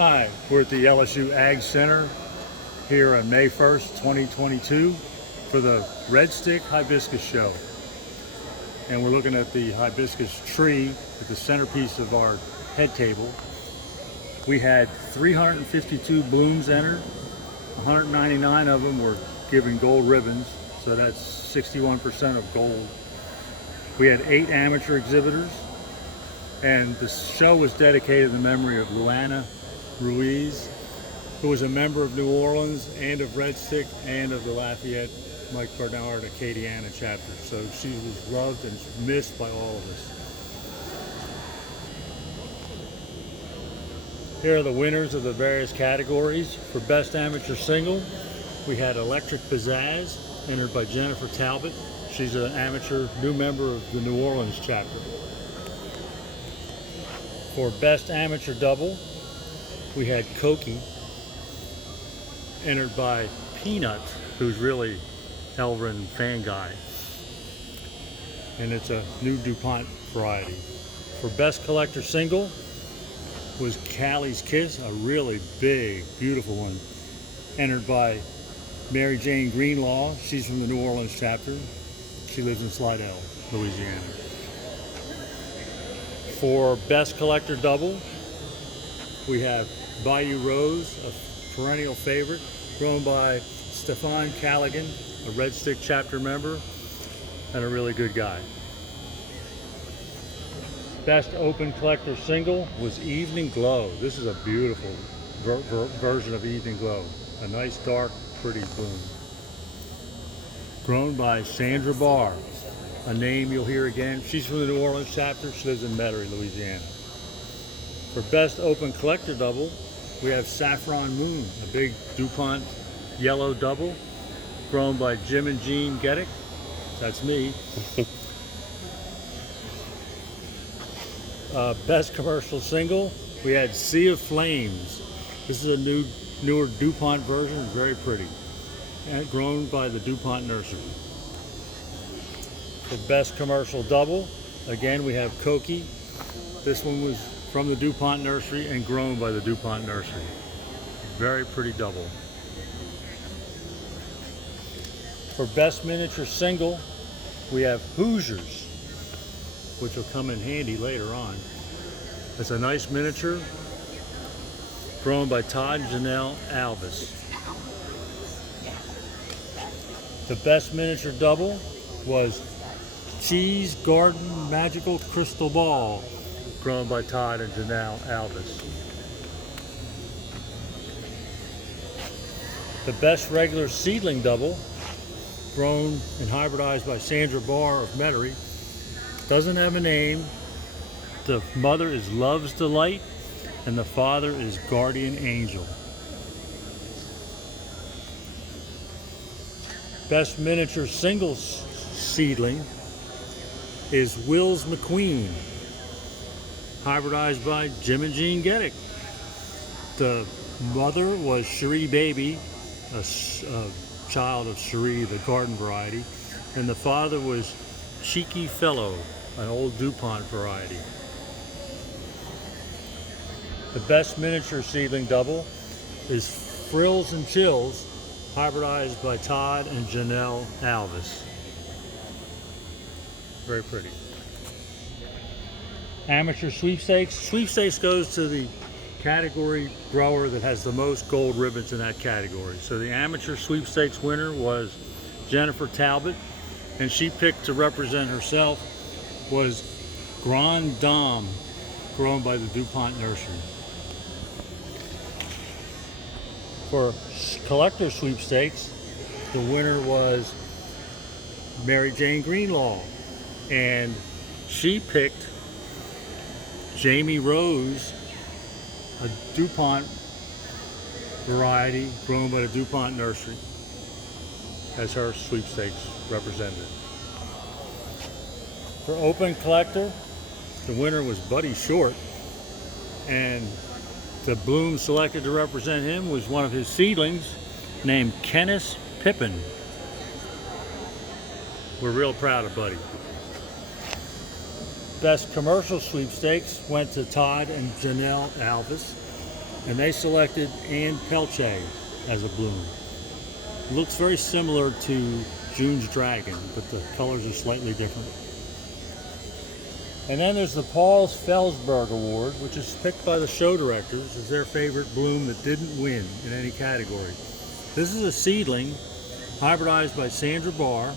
Hi, we're at the LSU Ag Center here on May 1st, 2022 for the Red Stick Hibiscus Show. And we're looking at the hibiscus tree at the centerpiece of our head table. We had 352 blooms entered. 199 of them were given gold ribbons, so that's 61% of gold. We had 8 amateur exhibitors, and the show was dedicated in memory of Luana Rouge, who was a member of New Orleans and of Red Stick and of the Lafayette, Mike Bernard, Acadiana chapter. So she was loved and missed by all of us. Here are the winners of the various categories. For Best Amateur Single, we had Electric Pizzazz, entered by Jennifer Talbot. She's an amateur new member of the New Orleans chapter. For Best Amateur Double, we had Koki, entered by Peanut, who's really Elvin fan guy. And it's a new DuPont variety. For Best Collector Single was Callie's Kiss, a really big, beautiful one, entered by Mary Jane Greenlaw. She's from the New Orleans chapter. She lives in Slidell, Louisiana. For Best Collector Double, we have Bayou Rose, a perennial favorite, grown by Stefan Callaghan, a Red Stick chapter member, and a really good guy. Best Open Collector Single was Evening Glow. This is a beautiful version of Evening Glow. A nice, dark, pretty bloom. Grown by Sandra Barr, a name you'll hear again. She's from the New Orleans chapter. She lives in Metairie, Louisiana. For Best Open Collector Double, we have Saffron Moon, a big DuPont yellow double, grown by Jim and Jean Geddick. That's me. Best Commercial Single, we had Sea of Flames. This is a newer DuPont version, very pretty, and grown by the DuPont Nursery. For Best Commercial Double, again we have Koki. This one was from the DuPont Nursery and grown by the DuPont Nursery. Very pretty double. For Best Miniature Single, we have Hoosiers, which will come in handy later on. It's a nice miniature, grown by Todd and Janelle Alvis. The Best Miniature Double was Cheese Garden Magical Crystal Ball, grown by Todd and Janelle Alvis. The Best Regular Seedling Double, grown and hybridized by Sandra Barr of Metairie, doesn't have a name. The mother is Love's Delight and the father is Guardian Angel. Best Miniature Single Seedling is Wills McQueen, hybridized by Jim and Jean Geddick. The mother was Cherie Baby, a child of Cherie, the garden variety, and the father was Cheeky Fellow, an old DuPont variety. The Best Miniature Seedling Double is Frills and Chills, hybridized by Todd and Janelle Alvis. Very pretty. Amateur Sweepstakes. Sweepstakes goes to the category grower that has the most gold ribbons in that category. So the Amateur Sweepstakes winner was Jennifer Talbot, and she picked to represent herself was Grand Dame, grown by the DuPont Nursery. For Collector Sweepstakes, the winner was Mary Jane Greenlaw, and she picked Jamie Rose, a DuPont variety grown by the DuPont Nursery, as her sweepstakes representative. For Open Collector, the winner was Buddy Short, and the bloom selected to represent him was one of his seedlings named Kenneth Pippin. We're real proud of Buddy. Best Commercial Sweepstakes went to Todd and Janelle Alvis. And they selected Ann Pelche as a bloom. Looks very similar to June's Dragon, but the colors are slightly different. And then there's the Paul's Felsberg Award, which is picked by the show directors as their favorite bloom that didn't win in any category. This is a seedling hybridized by Sandra Barr.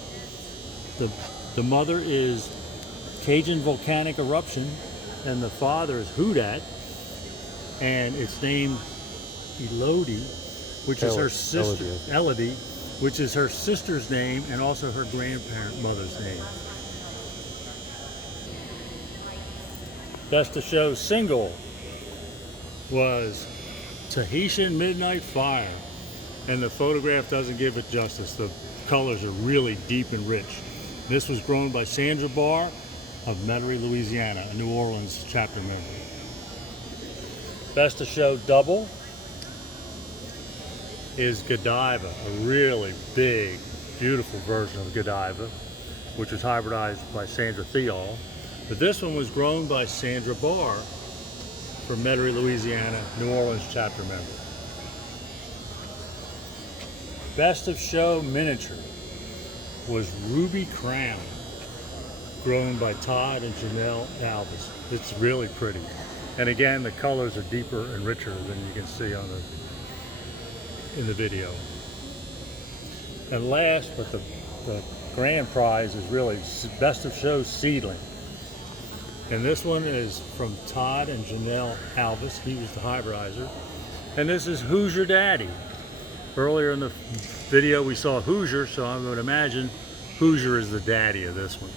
The mother is Cajun Volcanic Eruption, and the father is Houdat, and it's named Elodie, which is her sister, Elodie, which is her sister's name and also her grandparent mother's name. Best of Show single was Tahitian Midnight Fire, and the photograph doesn't give it justice. The colors are really deep and rich. This was grown by Sandra Barr of Metairie, Louisiana, a New Orleans chapter member. Best of Show double is Godiva, a really big, beautiful version of Godiva, which was hybridized by Sandra Theall. But this one was grown by Sandra Barr from Metairie, Louisiana, New Orleans chapter member. Best of Show miniature was Ruby Crown, grown by Todd and Janelle Alvis. It's really pretty. And again, the colors are deeper and richer than you can see on in the video. And last, but the grand prize is really Best of Show seedling. And this one is from Todd and Janelle Alvis. He was the hybridizer. And this is Hoosier Daddy. Earlier in the video we saw Hoosier, so I would imagine Hoosier is the daddy of this one.